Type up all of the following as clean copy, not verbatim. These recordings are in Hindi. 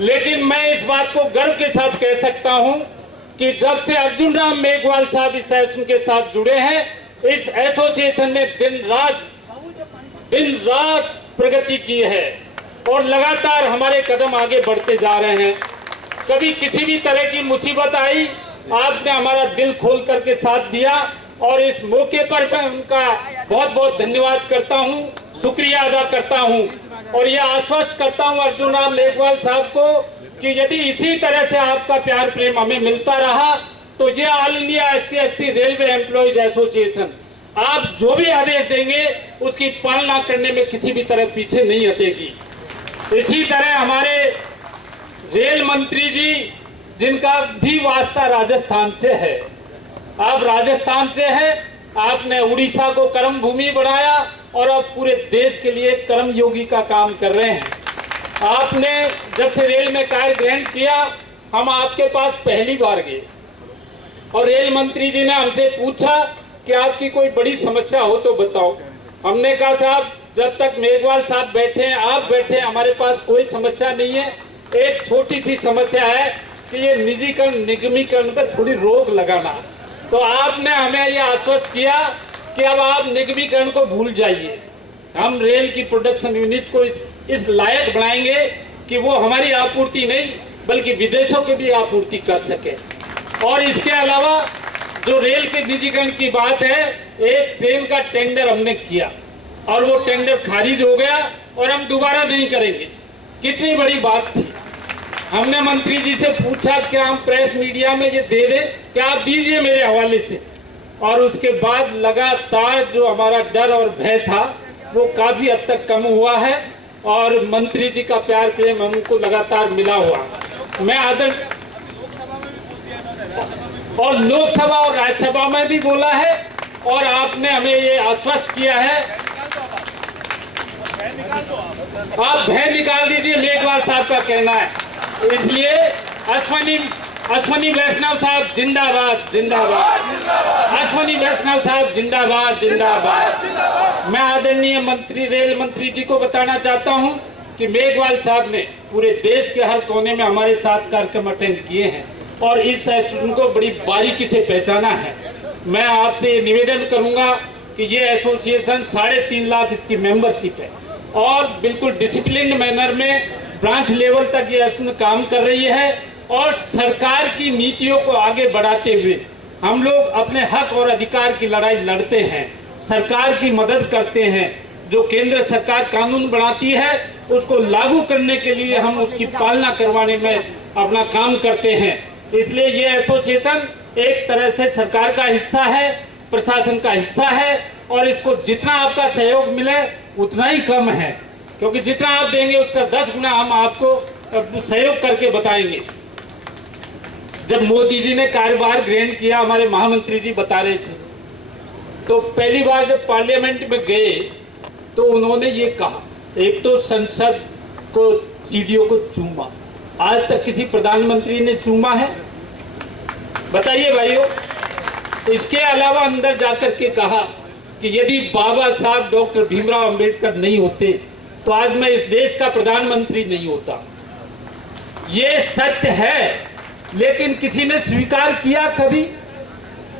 लेकिन मैं इस बात को गर्व के साथ कह सकता हूं कि जब से अर्जुन राम मेघवाल साहब इस एसोसिएशन के साथ जुड़े हैं, इस एसोसिएशन ने दिन रात प्रगति की है और लगातार हमारे कदम आगे बढ़ते जा रहे हैं। कभी किसी भी तरह की मुसीबत आई, आपने हमारा दिल खोल करके साथ दिया और इस मौके पर मैं उनका बहुत बहुत धन्यवाद करता हूं, शुक्रिया अदा करता हूं और यह आश्वस्त करता हूं अर्जुन राम मेघवाल साहब को कि यदि इसी तरह से आपका प्यार प्रेम हमें मिलता रहा तो ये all India SC/ST railway employees association आप जो भी आदेश देंगे उसकी पालना करने में किसी भी तरह पीछे नहीं हटेगी। इसी तरह हमारे रेल मंत्री जी, जिनका भी वास्ता राजस्थान से है, आप राजस्थान से है, आपने उड़ीसा को कर्म भूमि बनाया और अब पूरे देश के लिए कर्म योगी का काम कर रहे हैं। आपने जब से रेल में कार्य ग्रहण किया, हम आपके पास पहली बार गए और रेल मंत्री जी ने हमसे पूछा कि आपकी कोई बड़ी समस्या हो तो बताओ। हमने कहा साहब, जब तक मेघवाल साहब बैठे हैं, आप बैठे हैं, हमारे पास कोई समस्या नहीं है। एक छोटी सी समस्या है कि ये निजीकरण निगमीकरण पर थोड़ी रोक लगाना। तो आपने हमें ये आश्वस्त किया कि अब आप निगमीकरण को भूल जाइए, हम रेल की प्रोडक्शन यूनिट को इस लायक बनाएंगे कि वो हमारी आपूर्ति नहीं बल्कि विदेशों की भी आपूर्ति कर सके। और इसके अलावा जो रेल के निजीकरण की बात है, एक ट्रेन का टेंडर हमने किया और वो टेंडर खारिज हो गया और हम दोबारा नहीं करेंगे। कितनी बड़ी बात थी। हमने मंत्री जी से पूछा कि हम प्रेस मीडिया में ये दे दें, क्या आप दीजिए मेरे हवाले से। और उसके बाद लगातार जो हमारा डर और भय था वो काफी हद तक कम हुआ है और मंत्री जी का प्यार प्रेम हमको लगातार मिला हुआ। मैं और लोकसभा और राज्यसभा में भी बोला है और आपने हमें ये आश्वस्त किया है। आप भय निकाल दीजिए, मेघवाल साहब का कहना है। इसलिए अश्वनी वैष्णव साहब जिंदाबाद जिंदाबाद, अश्वनी वैष्णव साहब जिंदाबाद जिंदाबाद। मैं आदरणीय मंत्री रेल मंत्री जी को बताना चाहता हूं कि मेघवाल साहब ने पूरे देश के हर कोने में हमारे साथ कार्यक्रम अटेंड किए हैं और इस एसोसिएशन को बड़ी बारीकी से पहचाना है। मैं आपसे ये निवेदन करूंगा कि ये एसोसिएशन 3.5 लाख इसकी मेंबरशिप है और बिल्कुल डिसिप्लिन मैनर में ब्रांच लेवल तक ये एसोसिएशन काम कर रही है और सरकार की नीतियों को आगे बढ़ाते हुए हम लोग अपने हक और अधिकार की लड़ाई लड़ते हैं, सरकार की मदद करते हैं। जो केंद्र सरकार कानून बनाती है उसको लागू करने के लिए हम उसकी पालना करवाने में अपना काम करते हैं। इसलिए ये एसोसिएशन एक तरह से सरकार का हिस्सा है, प्रशासन का हिस्सा है और इसको जितना आपका सहयोग मिले उतना ही कम है, क्योंकि जितना आप देंगे उसका 10 गुना हम आपको सहयोग करके बताएंगे। जब मोदी जी ने कार्यभार ग्रहण किया, हमारे महामंत्री जी बता रहे थे, तो पहली बार जब पार्लियामेंट में गए तो उन्होंने ये कहा, एक तो संसद को सीडीओ को चूमा, आज तक किसी प्रधानमंत्री ने चूमा है? बताइए भाइयों। इसके अलावा अंदर जाकर के कहा कि यदि बाबा साहब डॉक्टर भीमराव अंबेडकर नहीं होते तो आज मैं इस देश का प्रधानमंत्री नहीं होता। ये सत्य है, लेकिन किसी ने स्वीकार किया कभी?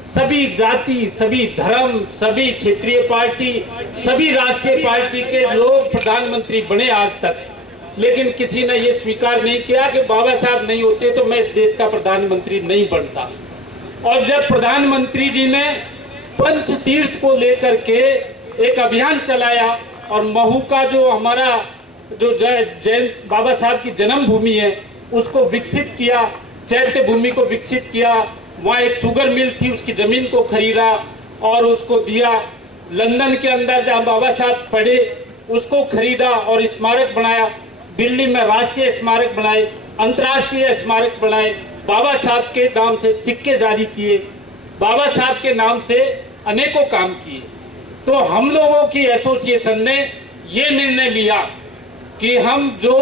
सभी जाति, सभी धर्म, सभी क्षेत्रीय पार्टी, सभी राष्ट्रीय पार्टी के लोग प्रधानमंत्री बने आज तक, लेकिन किसी ने ये स्वीकार नहीं किया कि बाबा साहब नहीं होते तो मैं इस देश का प्रधानमंत्री नहीं बनता। और जब प्रधानमंत्री जी ने पंच तीर्थ को लेकर के एक अभियान चलाया और महू का जो हमारा जो जैन बाबा साहब की जन्मभूमि है उसको विकसित किया, चैत्य भूमि को विकसित किया, वहाँ एक शुगर मिल थी उसकी जमीन को खरीदा और उसको दिया। लंदन के अंदर जहाँ बाबा साहब पढ़े उसको खरीदा और स्मारक बनाया। दिल्ली में राष्ट्रीय स्मारक बनाए, अंतर्राष्ट्रीय स्मारक बनाए, बाबा साहब के नाम से सिक्के जारी किए, बाबा साहब के नाम से अनेकों काम किए। तो हम लोगों की एसोसिएशन ने ये निर्णय लिया कि हम जो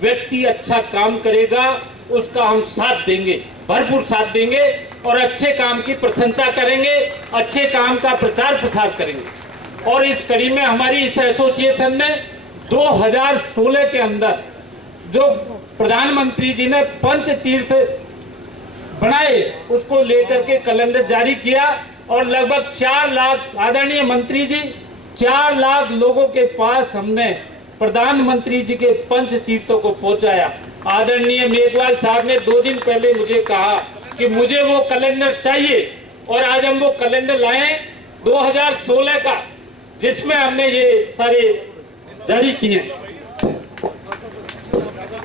व्यक्ति अच्छा काम करेगा उसका हम साथ देंगे, भरपूर साथ देंगे और अच्छे काम की प्रशंसा करेंगे, अच्छे काम का प्रचार प्रसार करेंगे। और इस कड़ी में हमारी इस एसोसिएशन ने 2016 के अंदर जो प्रधानमंत्री जी ने पंच तीर्थ बनाए उसको लेकर के कैलेंडर जारी किया और लगभग 4 लाख आदरणीय मंत्री जी 4 लाख लोगों के पास हमने प्रधानमंत्री जी के पंच तीर्थों को पहुंचाया। आदरणीय मेघवाल साहब ने 2 दिन पहले मुझे कहा कि मुझे वो कैलेंडर चाहिए और आज हम वो कैलेंडर लाए 2016 का, जिसमें हमने ये सारे जारी किए।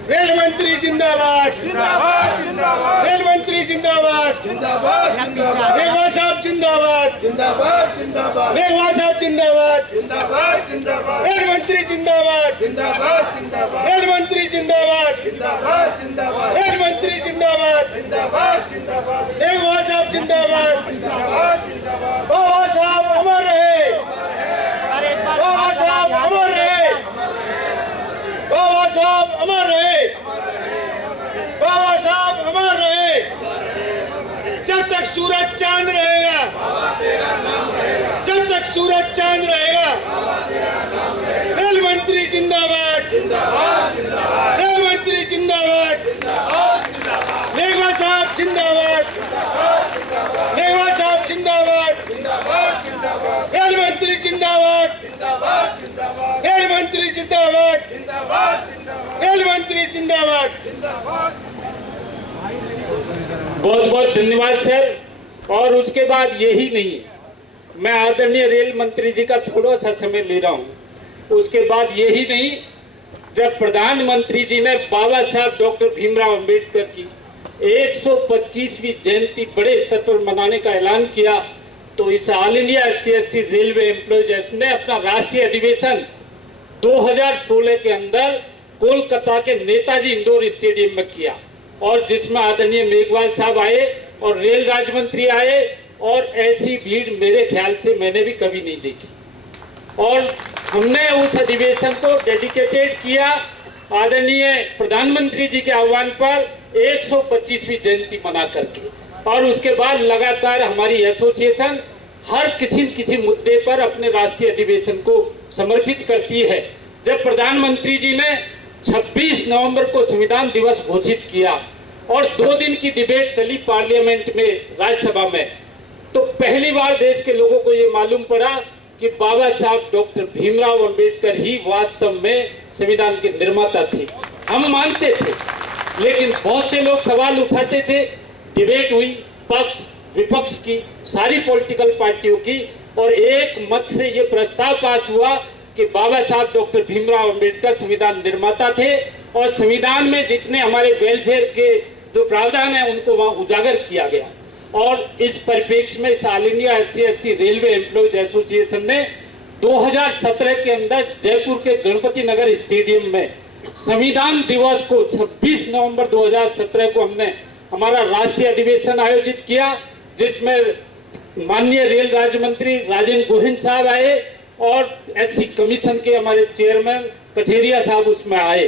रेल मंत्री जिंदाबाद, रेल मंत्री जिंदाबाद, मेघवाल साहब जिंदाबाद, मेघवाल साहब जिंदाबाद, रेल मंत्री जिंदाबाद, रेल मंत्री जिंदाबाद, रेल मंत्री जिंदाबाद, मेघवाल साहब जिंदाबाद। बाबा साहब अमर रहे, बाबा साहब अमर रहे, बाबा साहब अमर रहे, बाबा साहब अमर रहे। जब तक सूरज चांद रहेगा, जब तक सूरज चांद रहेगा। रेल मंत्री जिंदाबाद, रेल मंत्री जिंदाबाद, मेघवाल साहब जिंदाबाद, मेघवाल साहब जिंदाबाद, रेल मंत्री जिंदाबाद, रेल मंत्री जिंदाबाद, रेल मंत्री जिंदाबाद। बहुत बहुत धन्यवाद सर। और उसके बाद यही नहीं, मैं आदरणीय रेल मंत्री जी का थोड़ा सा समय ले रहा हूं। उसके बाद यही नहीं, जब प्रधानमंत्री जी ने बाबा साहब डॉक्टर भीमराव अंबेडकर की 125वीं जयंती बड़े स्तर पर मनाने का ऐलान किया, तो इस all India SC/ST railway employees association ने अपना राष्ट्रीय अधिवेशन 2016 के अंदर कोलकाता के नेताजी इंडोर स्टेडियम में किया, और जिसमें आदरणीय मेघवाल साहब आए और रेल राज्य मंत्री आए, और ऐसी भीड़ मेरे ख्याल से मैंने भी कभी नहीं देखी। और हमने उस अधिवेशन को डेडिकेटेड किया आदरणीय प्रधानमंत्री जी के आह्वान पर 125वीं जयंती मना करके। और उसके बाद लगातार हमारी एसोसिएशन हर किसी मुद्दे पर अपने राष्ट्रीय अधिवेशन को समर्पित करती है। जब प्रधानमंत्री जी ने 26 नवंबर को संविधान दिवस घोषित किया और 2 दिन की डिबेट चली पार्लियामेंट में, राज्यसभा में, तो पहली बार देश के लोगों को ये मालूम पड़ा कि बाबा साहब डॉक्टर भीमराव अंबेडकर ही वास्तव में संविधान के निर्माता थे। हम मानते थे, लेकिन बहुत से लोग सवाल उठाते थे। डिबेट हुई पक्ष विपक्ष की, सारी पॉलिटिकल पार्टियों की, और एक मत से ये प्रस्ताव पास हुआ कि बाबा साहब डॉक्टर भीमराव अंबेडकर संविधान निर्माता थे, और संविधान में जितने हमारे वेलफेयर के जो प्रावधान है उनको वहां उजागर किया गया। और इस परिप्रेक्ष्य में इस all India SC/ST railway employees association ने 2017 के अंदर जयपुर के गणपति नगर स्टेडियम में संविधान दिवस को 26 नवंबर 2017 को हमने हमारा राष्ट्रीय अधिवेशन आयोजित किया, जिसमें माननीय रेल राज्य मंत्री राजेंद्र गोविंद साहब आए और SC कमीशन के हमारे चेयरमैन कठेरिया साहब उसमें आए।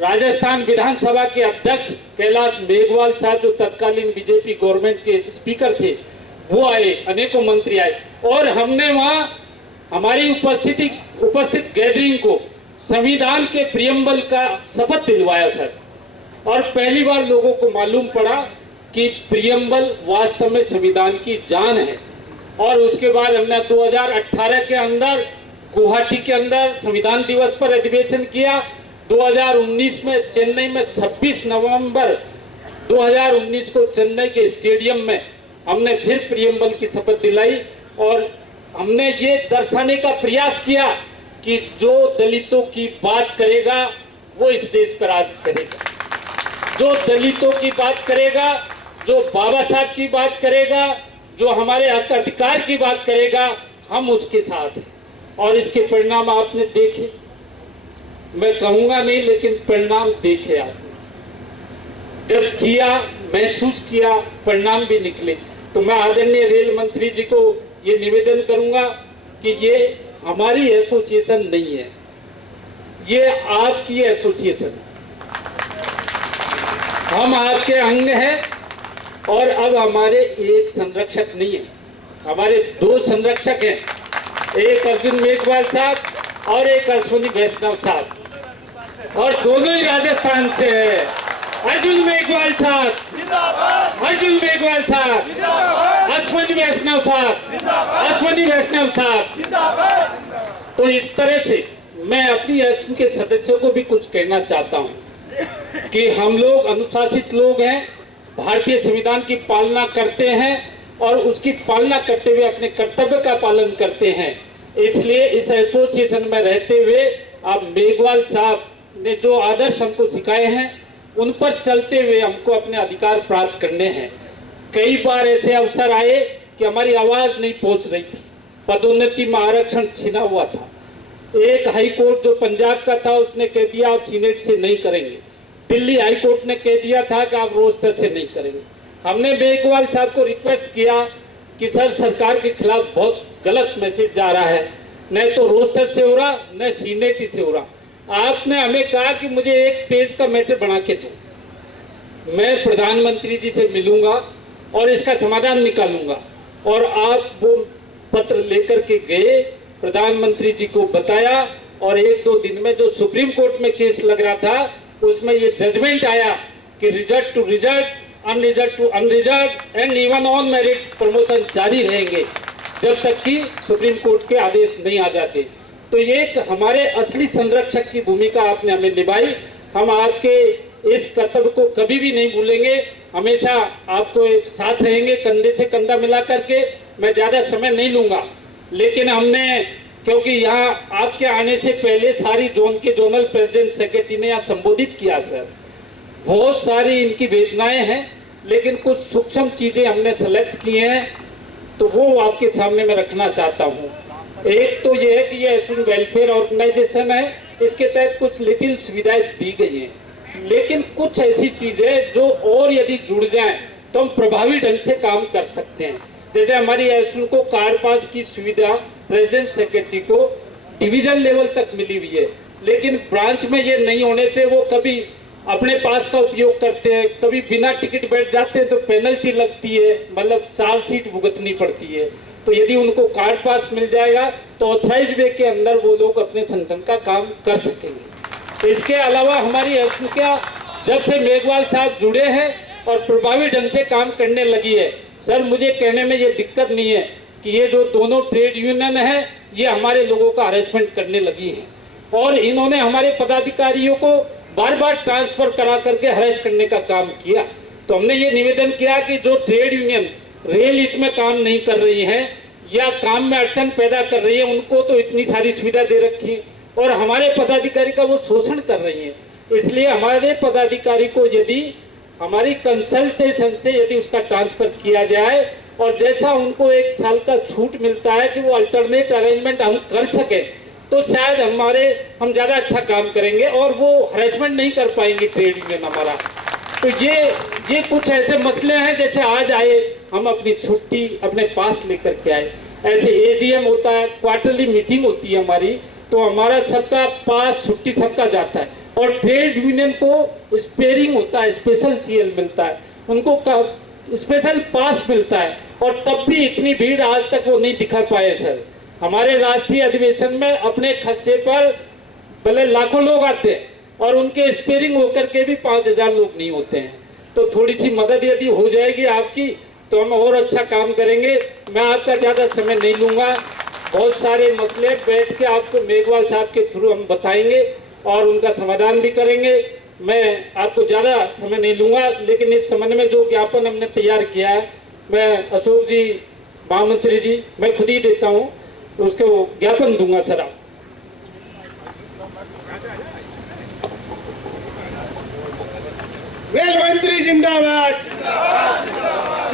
राजस्थान विधानसभा के अध्यक्ष कैलाश मेघवाल साहब जो तत्कालीन बीजेपी गवर्नमेंट के स्पीकर थे वो आए, अनेकों मंत्री आए, और हमने वहां हमारी उपस्थित गैदरिंग को संविधान के प्रियम्बल का शपथ दिलवाया सर। और पहली बार लोगों को मालूम पड़ा कि प्रियम्बल वास्तव में संविधान की जान है। और उसके बाद हमने 2018 के अंदर गुवाहाटी के अंदर संविधान दिवस पर अधिवेशन किया। 2019 में चेन्नई में 26 नवंबर 2019 को चेन्नई के स्टेडियम में हमने फिर प्रियम्बल की शपथ दिलाई, और हमने ये दर्शाने का प्रयास किया कि जो दलितों की बात करेगा वो इस देश पर राज करेगा, जो दलितों की बात करेगा, जो बाबा साहब की बात करेगा, जो हमारे हक अधिकार की बात करेगा, हम उसके साथ हैं। और इसके परिणाम आपने देखे, मैं कहूंगा नहीं लेकिन परिणाम देखे आपने, जब किया महसूस किया परिणाम भी निकले। तो मैं आदरणीय रेल मंत्री जी को ये निवेदन करूंगा कि ये हमारी एसोसिएशन नहीं है, ये आपकी एसोसिएशन, हम आपके अंग हैं। और अब हमारे एक संरक्षक नहीं है, हमारे 2 संरक्षक हैं, एक अर्जुन मेघवाल साहब और एक अश्विनी वैष्णव साहब। और दोनों ही राजस्थान से है। अर्जुन मेघवाल साहब, अर्जुन मेघवाल साहब, अश्वनी वैष्णव साहब, अश्वनी वैष्णव साहब। तो इस तरह से मैं अपनी एसएन के सदस्यों को भी कुछ कहना चाहता हूं कि हम लोग अनुशासित लोग हैं, भारतीय संविधान की पालना करते हैं और उसकी पालना करते हुए अपने कर्तव्य का पालन करते हैं। इसलिए इस एसोसिएशन में रहते हुए आप मेघवाल साहब ने जो आदर्श हमको सिखाए हैं उन पर चलते हुए हमको अपने अधिकार प्राप्त करने हैं। कई बार ऐसे अवसर आए कि हमारी आवाज नहीं पहुंच रही थी, पदोन्नति में आरक्षण छीना हुआ था। एक हाई कोर्ट जो पंजाब का था उसने कह दिया आप सीनेट से नहीं करेंगे, दिल्ली हाई कोर्ट ने कह दिया था कि आप रोस्टर से नहीं करेंगे। हमने मेघवाल साहब को रिक्वेस्ट किया कि सर सरकार के खिलाफ बहुत गलत मैसेज जा रहा है, न तो रोस्टर से हो रहा न सीनेट से हो रहा। आपने हमें कहा कि मुझे एक पेज का मैटर बना के दो, मैं प्रधानमंत्री जी से मिलूंगा और इसका समाधान निकालूंगा। और आप वो पत्र लेकर के गए, प्रधानमंत्री जी को बताया और 1-2 दिन में जो सुप्रीम कोर्ट में केस लग रहा था उसमें ये जजमेंट आया कि result to result, unresult to unresult and even on merit promotion जारी रहेंगे जब तक कि सुप्रीम कोर्ट के आदेश नहीं आ जाते। तो ये एक हमारे असली संरक्षक की भूमिका आपने हमें निभाई। हम आपके इस कर्तव्य को कभी भी नहीं भूलेंगे, हमेशा आपको साथ रहेंगे कंधे से कंधा मिला करके। मैं ज्यादा समय नहीं लूंगा, लेकिन हमने क्योंकि यहाँ आपके आने से पहले सारी जोन के जोनल प्रेसिडेंट सेक्रेटरी ने यहाँ संबोधित किया सर, बहुत सारी इनकी वेदनाएं हैं, लेकिन कुछ सूक्ष्म चीजें हमने सेलेक्ट की हैं तो वो आपके सामने मैं रखना चाहता हूँ। एक तो ये है कि ये एसएन वेलफेयर ऑर्गेनाइजेशन है, इसके तहत कुछ लिटिल सुविधाएं दी गई हैं, लेकिन कुछ ऐसी चीजें जो और यदि जुड़ जाएं तो हम प्रभावी ढंग से काम कर सकते हैं। जैसे हमारी एसएन को कार पास की सुविधा प्रेसिडेंट सेक्रेटरी को डिवीजन लेवल तक मिली हुई है, लेकिन ब्रांच में ये नहीं होने से वो कभी अपने पास का उपयोग करते हैं, कभी बिना टिकट बैठ जाते हैं तो पेनल्टी लगती है, मतलब 4 सीट भुगतनी पड़ती है। तो यदि उनको कार्ड पास मिल जाएगा तो ऑथराइज वे के अंदर वो लोग अपने संगठन का काम कर सकेंगे। इसके अलावा हमारी एसएन क्या जब से मेघवाल साहब जुड़े हैं और प्रभावी ढंग से काम करने लगी है, सर मुझे कहने में ये दिक्कत नहीं है कि ये जो दोनों ट्रेड यूनियन है ये हमारे लोगों का हरेसमेंट करने लगी है और इन्होंने हमारे पदाधिकारियों को बार बार ट्रांसफर करा करके हरेस करने का काम किया। तो हमने ये निवेदन किया कि जो ट्रेड यूनियन रेल हित में काम नहीं कर रही है या काम में अड़चन पैदा कर रही है उनको तो इतनी सारी सुविधा दे रखी है और हमारे पदाधिकारी का वो शोषण कर रही है। इसलिए हमारे पदाधिकारी को यदि हमारी कंसल्टेशन से यदि उसका ट्रांसफर किया जाए और जैसा उनको 1 साल का छूट मिलता है कि वो अल्टरनेट अरेंजमेंट हम कर सके तो शायद हम ज़्यादा अच्छा काम करेंगे और वो हरेसमेंट नहीं कर पाएंगे ट्रेड यूनियन हमारा। तो ये कुछ ऐसे मसले हैं जैसे आज आए हम अपनी छुट्टी अपने पास लेकर के आए, ऐसे एजीएम होता है, क्वार्टरली मीटिंग होती है हमारी, तो हमारा सबका पास छुट्टी सबका जाता है और ट्रेड यूनियन को स्पेयरिंग होता है, स्पेशल सीएल मिलता है, उनको स्पेशल पास मिलता है और तब भी इतनी भीड़ आज तक वो नहीं दिखा पाए सर। हमारे राष्ट्रीय अधिवेशन में अपने खर्चे पर भले लाखों लोग आते हैं और उनके स्पेयरिंग होकर के भी 5000 लोग नहीं होते हैं। तो थोड़ी सी मदद यदि हो जाएगी आपकी तो हम और अच्छा काम करेंगे। मैं आपका ज़्यादा समय नहीं लूँगा, बहुत सारे मसले बैठ के आपको मेघवाल साहब के थ्रू हम बताएंगे और उनका समाधान भी करेंगे। मैं आपको ज़्यादा समय नहीं लूँगा, लेकिन इस संबंध में जो ज्ञापन हमने तैयार किया है मैं अशोक जी, महामंत्री जी, मैं खुद ही देता हूँ, उसको ज्ञापन दूंगा सर। आप रेल मंत्री जिंदाबाद,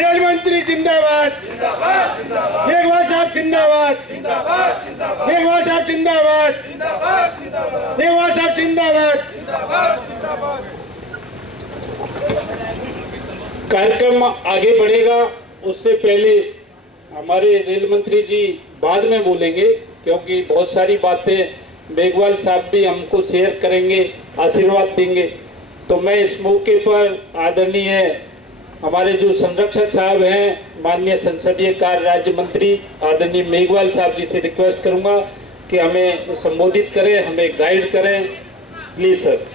रेल मंत्री जिंदाबाद, मेघवाल साहब जिंदाबाद, मेघवाल साहब जिंदाबाद, मेघवाल साहब जिंदाबाद। कार्यक्रम आगे बढ़ेगा, उससे पहले हमारे रेल मंत्री जी बाद में बोलेंगे क्योंकि बहुत सारी बातें मेघवाल साहब भी हमको शेयर करेंगे, आशीर्वाद देंगे। तो मैं इस मौके पर आदरणीय हमारे जो संरक्षक साहब हैं, माननीय संसदीय कार्य राज्य मंत्री आदरणीय मेघवाल साहब जी से रिक्वेस्ट करूंगा कि हमें संबोधित करें, हमें गाइड करें प्लीज सर